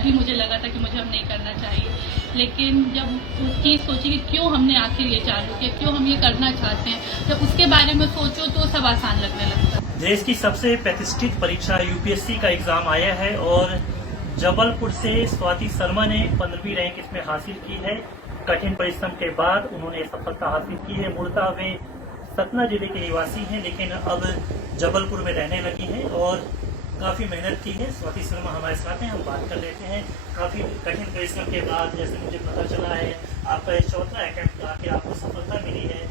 बाद भी मुझे लगा था कि मुझे अब नहीं करना चाहिए, लेकिन जब उस चीज़ सोची कि क्यों हमने आखिर ये चालू किया, क्यों हम ये करना चाहते हैं, जब उसके बारे में सोचो तो सब आसान लगने लगता है। देश की सबसे प्रतिष्ठित परीक्षा यूपीएससी का एग्जाम आया है और जबलपुर से स्वाति शर्मा ने 15वीं रैंक इसमें हासिल की है। कठिन परिश्रम के बाद उन्होंने सफलता हासिल की है। मूलतः वे सतना जिले के निवासी हैं, लेकिन अब जबलपुर में रहने लगी हैं और काफी मेहनत की है। स्वाति शर्मा हमारे साथ हैं, हम बात कर लेते हैं। काफी कठिन परिश्रम के बाद जैसे मुझे पता चला है आपका ये चौथा अटेम्प्ट था कि आपको सफलता मिली है।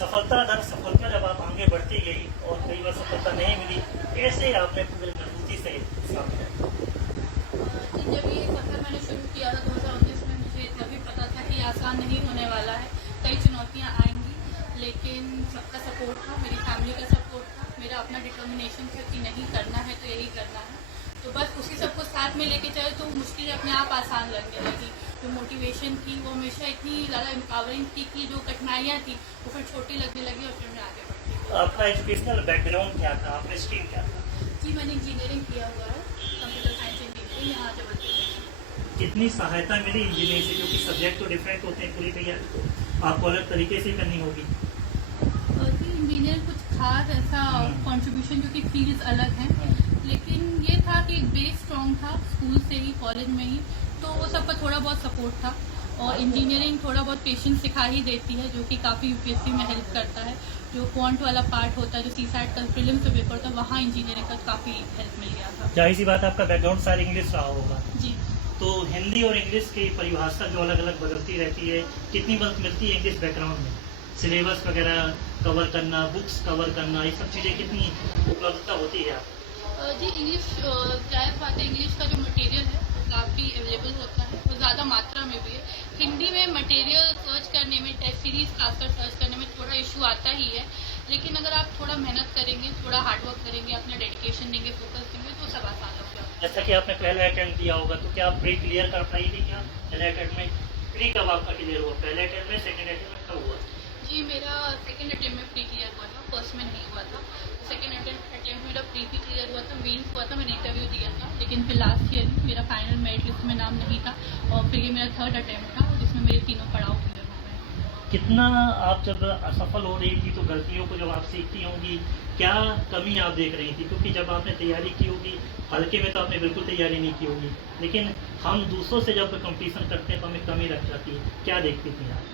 सफलता दर सफलता जब आप आगे बढ़ती गई और कई बार सफलता नहीं मिली, कैसे आपने पूरी मजबूती से सामने? जब ये सफर मैंने शुरू किया था 2019 में, मुझे तभी पता था कि आसान नहीं होने वाला है, कई चुनौतियां आएंगी, लेकिन सबका सपोर्ट था, मेरी फैमिली का सपोर्ट था, मेरा अपना डिटर्मिनेशन था कि नहीं करना है तो यही करना है। तो बस उसी सबको साथ में लेके चले तो मुश्किलें अपने आप आसान लगने लगी। जो मोटिवेशन थी वो हमेशा इतनी ज़्यादा एम्पावरिंग थी कि जो कठिनाइयाँ थी वो फिर छोटी लगने लगी और फिर मैं आगे बढ़ती। आपका एजुकेशनल बैकग्राउंड क्या था, आपका स्ट्रीम क्या था? जी, मैंने इंजीनियरिंग किया हुआ है, कंप्यूटर साइंस इंजीनियरिंग यहाँ जबलपुर में। कितनी सहायता मिली इंजीनियरिंग से, क्योंकि सब्जेक्ट तो डिफरेंट होते हैं, पूरी तैयारी आपको अलग तरीके से करनी होगी? जी, इंजीनियर कुछ खास ऐसा कंट्रीब्यूशन जो कि फील्ड्स अलग हैं, लेकिन ये था कि एक बेस स्ट्रॉन्ग था स्कूल से ही, कॉलेज में ही, तो वो सबका थोड़ा बहुत सपोर्ट था। और इंजीनियरिंग थोड़ा बहुत पेशेंस सिखा ही देती है, जो कि काफ़ी यूपीएससी में हेल्प करता है। जो क्वांट वाला पार्ट होता है, जो सीसैट का प्रीलिम्स का पेपर था, वहाँ इंजीनियरिंग का काफ़ी हेल्प मिल गया था। जाहिर सी बात है आपका बैकग्राउंड सारा इंग्लिश रहा होगा। जी, तो हिंदी और इंग्लिश की परिभाषा जो अलग अलग बदलती रहती है, कितनी मदद मिलती है इंग्लिश बैकग्राउंड में? सिलेबस वगैरह कवर करना, बुक्स कवर करना, ये सब चीज़ें कितनी उपलब्धता होती है आपको? जी, इंग्लिश जाहिर बात है, इंग्लिश का जो मटेरियल है वो काफ़ी अवेलेबल होता है, वो ज़्यादा मात्रा में भी है। हिंदी में मटेरियल सर्च करने में, टेस्ट सीरीज खासकर सर्च करने में थोड़ा इशू आता ही है, लेकिन अगर आप थोड़ा मेहनत करेंगे, थोड़ा हार्डवर्क करेंगे, अपना डेडिकेशन देंगे, फोकस देंगे, तो सब आसान हो जाएगा। जैसा कि आपने पहला अटेम्प्ट दिया होगा, तो क्या आप प्री क्लियर कर पाई थी क्या पहले अटेम्प्ट में? प्री कब आपका क्लियर हुआ? पहले अटेम्प्ट में, सेकंड अटेम्प्ट में कब हुआ? जी, मेरा सेकंड अटेम्प्ट में प्री क्लियर हुआ था, फर्स्ट में नहीं हुआ था। सेकंड अटेम्प्ट मेरा प्री भी क्लियर हुआ था, मेंस हुआ था, मैंने इंटरव्यू दिया था, लेकिन फिर लास्ट ईयर मेरा फाइनल मेरिट लिस्ट में नाम नहीं था और फिर ये मेरा थर्ड अटेम्प्ट था जिसमें मेरे तीनों पड़ाव क्लियर हो गए। कितना आप जब असफल हो रही थी तो गलतियों को जब आप सीखती होंगी, क्या कमी आप देख रही थी? क्योंकि जब आपने तैयारी की होगी, हल्के में तो आपने बिल्कुल तैयारी नहीं की होगी, लेकिन हम दूसरों से जब कंपटीशन करते हैं तो हमें कमी रख जाती है, क्या देखती थी आप?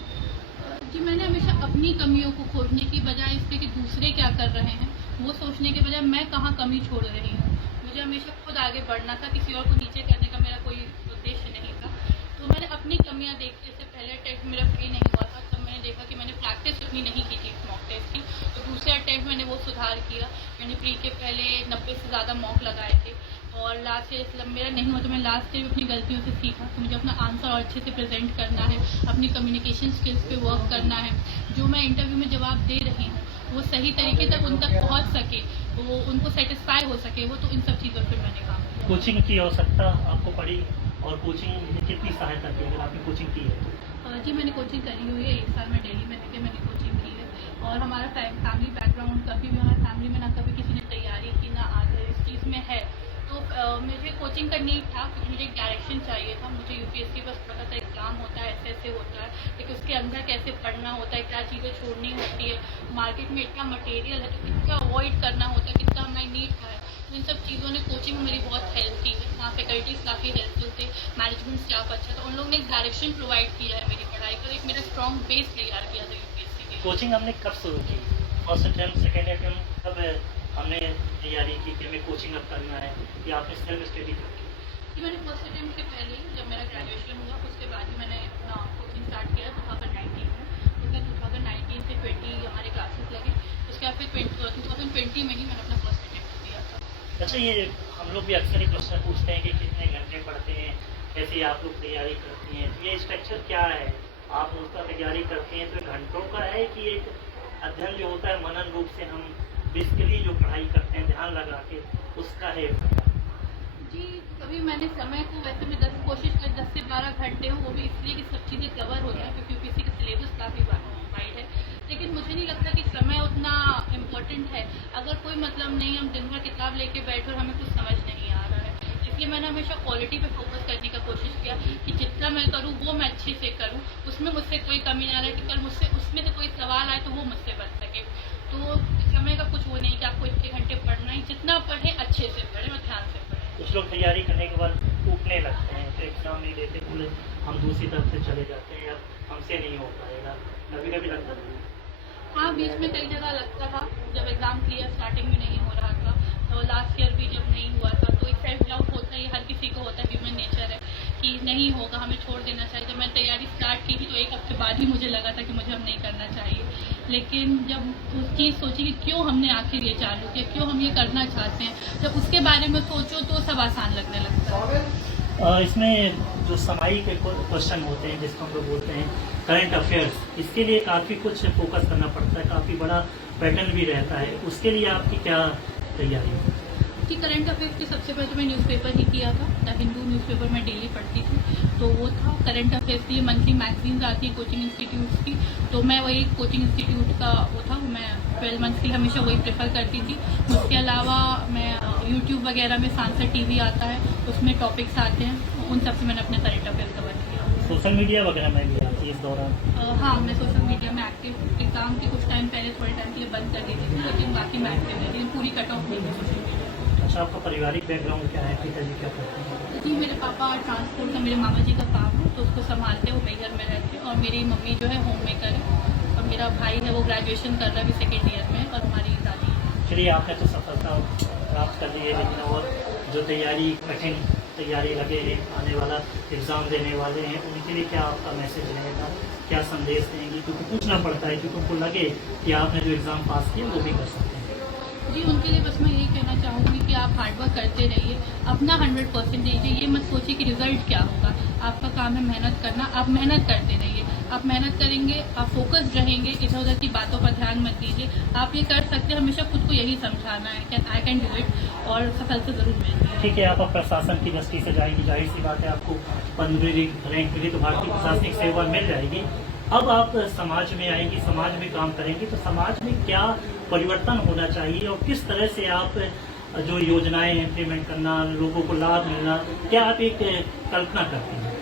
जी, मैंने हमेशा अपनी कमियों को खोजने की बजाय इसके कि दूसरे क्या कर रहे हैं वो सोचने के बजाय मैं कहाँ कमी छोड़ रही हूँ, मुझे हमेशा खुद आगे बढ़ना था, किसी और को नीचे करने का मेरा कोई उद्देश्य नहीं था। तो मैंने अपनी कमियाँ देखते, जैसे पहले अटेम्प्ट मेरा प्री नहीं हुआ था तब मैंने देखा कि मैंने प्रैक्टिस उतनी नहीं की थी मॉक टेस्ट की, तो दूसरे अटेम्प्ट मैंने वो सुधार किया। मैंने प्री के पहले 90 से ज़्यादा मॉक लगाए थे और लास्ट ईयर मतलब मेरा नहीं हुआ तो मैं लास्ट ईयर अपनी गलतियों से सीखा कि मुझे अपना आंसर और अच्छे से प्रेजेंट करना है, अपनी कम्युनिकेशन स्किल्स पे वर्क करना है, जो मैं इंटरव्यू में जवाब दे रही हूँ वो सही तरीके तक उन तक पहुँच सके, वो उनको सेटिस्फाई हो सके, वो तो इन सब चीज़ों पर मैंने काम किया। कोचिंग की आवश्यकता आपको पड़ी और कोचिंग में कितनी सहायता की अगर आपने कोचिंग की है तो? जी, मैंने कोचिंग करी हुई है, 1 साल में दिल्ली में रहकर मैंने कोचिंग की है और हमारा फैमिली बैकग्राउंड, कभी भी हमारी फैमिली में ना कभी किसी ने तैयारी की ना आगे इस चीज़ में है, तो मुझे कोचिंग का नीड था क्योंकि मुझे एक डायरेक्शन चाहिए था। मुझे यूपीएससी बस पता था एग्जाम होता है, ऐसे होता है, लेकिन उसके अंदर कैसे पढ़ना होता है, क्या चीज़ें छोड़नी होती है, मार्केट में इतना मटेरियल है तो कितना अवॉइड करना होता है, कितना हमारी नीड का है, तो इन सब चीज़ों ने कोचिंग में मेरी बहुत हेल्प की है। वहाँ फैकल्टीज काफ़ी हेल्पफुल थे, मैनेजमेंट स्टाफ अच्छा था, उन लोगों ने एक डायरेक्शन प्रोवाइड किया है मेरी पढ़ाई का, एक मेरा स्ट्रॉन्ग बेस तैयार किया था यूपीएससी के। कोचिंग हमने कब शुरू की? फर्स्ट अटेम्प्ट, सेकेंड अटेम्प्ट, कब हमने तैयारी की कि हमें कोचिंग अब करना है या आपने सेल्फ स्टडी कब की? कि मैंने फर्स्ट अटेम्प्ट के पहले ही जब मेरा ग्रेजुएशन हुआ उसके बाद ही मैंने अपना कोचिंग स्टार्ट किया 2019 में। उसके बाद 2019 से 20 हमारे क्लासेस लगे, उसके बाद फिर 2020 में ही मैंने अपना फर्स्ट अटेम्प्ट दिया था। अच्छा, ये हम लोग भी अक्सर ही क्वेश्चन पूछते हैं कि कितने घंटे पढ़ते हैं, कैसे आप लोग तैयारी करती हैं, तो ये स्ट्रक्चर क्या है? आप उसका तैयारी करते हैं तो घंटों का है कि एक अध्ययन जो होता है मनन रूप से हम बेसिकली जो पढ़ाई करते हैं ध्यान लगा के उसका है? जी, कभी मैंने समय को वैसे मैं 10 से 12 घंटे हो, वो भी इसलिए कि सब चीज़ें कवर हो जाए क्योंकि यूपीएससी का सिलेबस काफ़ी वाइड है, लेकिन मुझे नहीं लगता कि समय उतना इम्पोर्टेंट है। अगर कोई मतलब नहीं, हम दिन भर किताब लेके बैठे और हमें कुछ समझ नहीं आ रहा है, इसलिए मैंने हमेशा क्वालिटी पे फोकस फोकस करने का कोशिश किया कि जितना मैं करूँ वो मैं अच्छे से करूँ, उसमें मुझसे कोई कमी ना रहे कि कल मुझसे उसमें से कोई सवाल आए तो वो मुझसे बच सके। तो समय का कुछ वो नहीं कि आपको इतने घंटे पढ़ना ही, जितना पढ़े अच्छे से पढ़े और ध्यान से पढ़े। कुछ लोग तैयारी करने के बाद टूटने लगते हैं, तो एग्जाम नहीं देते, बोले हम दूसरी तरफ से चले जाते हैं या हमसे नहीं हो पाएगा, कभी कभी लगता है। हाँ, बीच में कई जगह लगता था, जब एग्जाम क्लियर स्टार्टिंग में नहीं हो रहा था, तो लास्ट ईयर भी जब नहीं हुआ था, तो एक सेल्फ डाउट होता है, हर किसी को होता है, ह्यूमन नेचर है कि नहीं होगा, हमें छोड़ देना चाहिए। जब मैंने तैयारी स्टार्ट की थी तो एक हफ्ते बाद ही मुझे लगा था कि मुझे अब नहीं करना चाहिए, लेकिन जब उस चीज़ सोची कि क्यों हमने आखिर ये चालू किया, क्यों हम ये करना चाहते हैं, जब उसके बारे में सोचो तो सब आसान लगने लगता है। इसमें जो सामायिक क्वेश्चन होते हैं, जिसको हम लोग बोलते हैं करंट अफेयर्स, इसके लिए काफ़ी कुछ फोकस करना पड़ता है, काफ़ी बड़ा पैटर्न भी रहता है, उसके लिए आपकी क्या तैयारी है? कि करंट अफेयर्स के सबसे पहले तो मैं न्यूज़पेपर ही किया था, द हिंदू न्यूज़पेपर मैं डेली पढ़ती थी, तो वो था करंट अफेयर्स की। मंथली मैगजीन्स आती है कोचिंग इंस्टीट्यूट्स की, तो मैं वही कोचिंग इंस्टीट्यूट का वो था, मैं 12 मंथ्स के लिए हमेशा वही प्रेफर करती थी। उसके अलावा मैं यूट्यूब वगैरह में सांसद टीवी आता है, उसमें टॉपिक्स आते हैं, उन सब से मैंने अपने करंट अफेयर्स कवर किया। सोशल मीडिया वगैरह में भी आती है इस दौरान? हाँ, मैं सोशल मीडिया में एक्टिव, एग्जाम के कुछ टाइम पहले थोड़े टाइम के लिए बंद कर देती थी, लेकिन बाकी मैं एक्टिव रहती हूँ, पूरी कट ऑफ नहीं है सोशल मीडिया। अच्छा, आपका पारिवारिक बैकग्राउंड क्या है, पिताजी क्या करते हैं? जी, मेरे पापा ट्रांसपोर्ट का, मेरे मामा जी का काम है, तो उसको संभालते हैं, वो मैहर में रहते हैं, और मेरी मम्मी जो है होम मेकर है, और मेरा भाई है वो ग्रेजुएशन कर रहा है अभी 2nd ईयर में, और हमारी दादी है। चलिए, आपने तो सफलता प्राप्त कर ली है, लेकिन और जो कठिन तैयारी लगे हैं, आने वाला एग्ज़ाम देने वाले हैं, उनके लिए क्या आपका मैसेज रहेगा, क्या संदेश देंगे? क्योंकि पूछना पड़ता है, क्योंकि उनको लगे कि आपने जो एग्ज़ाम पास किया वो भी कर सकते हैं। जी, उनके लिए बस मैं यही कहना चाहूँगी कि आप हार्डवर्क करते रहिए, अपना 100% दीजिए, ये मत सोचिए कि रिजल्ट क्या होगा, आपका काम है मेहनत करना, आप मेहनत करते रहिए, आप मेहनत करेंगे, आप फोकस्ड रहेंगे, इधर उधर की बातों पर ध्यान मत दीजिए, आप ये कर सकते हैं, हमेशा खुद को यही समझाना है कि आई कैन डू इट, और सफलता जरूर मिलती है। ठीक है, आप अब प्रशासन की दृष्टि से जाएंगी, जाहिर सी बात है, आपको 15वीं रैंक मिली तो भारतीय प्रशासनिक सेवा मिल जाएगी। अब आप समाज में आएंगी, समाज में काम करेंगी, तो समाज में क्या परिवर्तन होना चाहिए और किस तरह से आप जो योजनाएं इम्प्लीमेंट करना, लोगों को लाभ मिलना, क्या आप एक कल्पना करते हैं?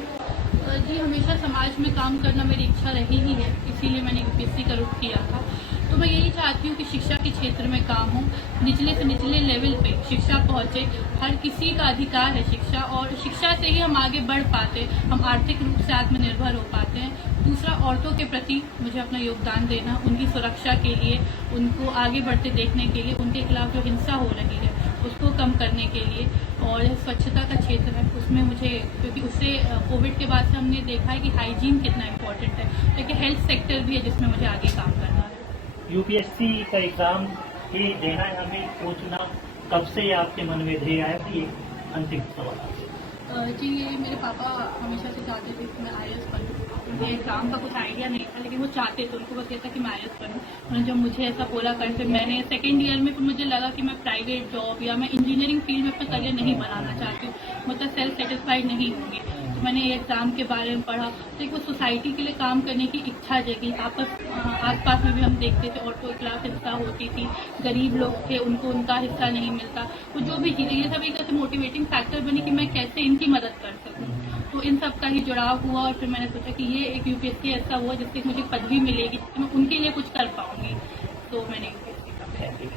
जी, हमेशा समाज में काम करना मेरी इच्छा रही ही है, इसीलिए मैंने यूपीएससी का रुख किया था। तो मैं यही चाहती हूँ कि शिक्षा के क्षेत्र में काम हो, निचले से निचले लेवल पे शिक्षा पहुँचे, हर किसी का अधिकार है शिक्षा, और शिक्षा से ही हम आगे बढ़ पाते, हम आर्थिक रूप से आत्मनिर्भर हो पाते हैं। दूसरा, औरतों के प्रति मुझे अपना योगदान देना, उनकी सुरक्षा के लिए, उनको आगे बढ़ते देखने के लिए, उनके खिलाफ जो हिंसा हो रही है उसको कम करने के लिए, और स्वच्छता का क्षेत्र है उसमें मुझे, क्योंकि उससे कोविड के बाद से हमने देखा है कि हाइजीन कितना इम्पोर्टेंट है, क्योंकि हेल्थ सेक्टर भी है जिसमें मुझे आगे काम करना है। यूपीएससी का एग्जाम ही देना है हमें, सोचना कब से आपके मन में ध्येय आया कि ये अंतिम सवाल? जी, ये मेरे पापा हमेशा से चाहते थे कि मैं IAS बनूँ, मुझे एग्जाम का कुछ आइडिया नहीं था, लेकिन वो चाहते थे, उनको बस ये था कि मैं IAS बनूँ। उन्होंने जब मुझे ऐसा बोला करके, मैंने 2nd ईयर में फिर मुझे लगा कि मैं प्राइवेट जॉब या मैं इंजीनियरिंग फील्ड में अपना करियर नहीं बनाना चाहती हूँ, मतलब सेल्फ सेटिस्फाइड नहीं होंगी। तो मैंने ये एग्जाम के बारे में पढ़ा, तो एक वो सोसाइटी के लिए काम करने की इच्छा जगी। आसपास में भी हम देखते थे औरतों के खिलाफ हिंसा होती थी, गरीब लोग थे उनको उनका हिस्सा नहीं मिलता, तो जो भी चीज़ें, ये सब एक ऐसे मोटिवेटिंग फैक्टर बनी कि मैं कैसे इनकी मदद कर सकूँ। तो इन सब का ही जुड़ाव हुआ, और फिर मैंने सोचा कि ये एक यूपीएससी ऐसा हुआ जिससे मुझे पदवी मिलेगी, जिससे मैं उनके लिए कुछ कर पाऊंगी, तो मैंने यूपीएससी का।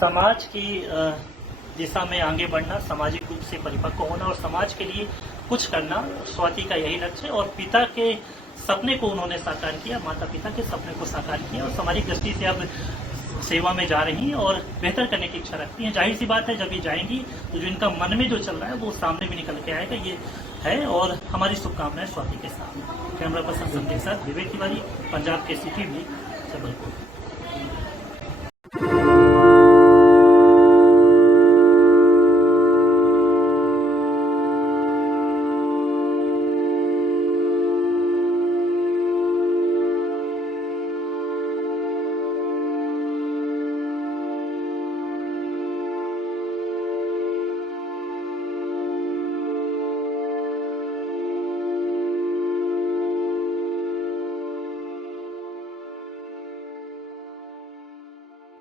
समाज की दिशा में आगे बढ़ना, सामाजिक रूप से परिपक्व होना और समाज के लिए कुछ करना, स्वाति का यही लक्ष्य है, और पिता के सपने को उन्होंने साकार किया, माता पिता के सपने को साकार किया, और सामाजिक दृष्टि से अब सेवा में जा रही हैं और बेहतर करने की इच्छा रखती हैं। जाहिर सी बात है, जब ये जाएंगी तो जो इनका मन में जो चल रहा है वो सामने भी निकल के आएगा, ये है, और हमारी शुभकामनाएं स्वाति के साथ। कैमरा पर्सन संजय के साथ विवेक तिवारी, पंजाब के सिटी में।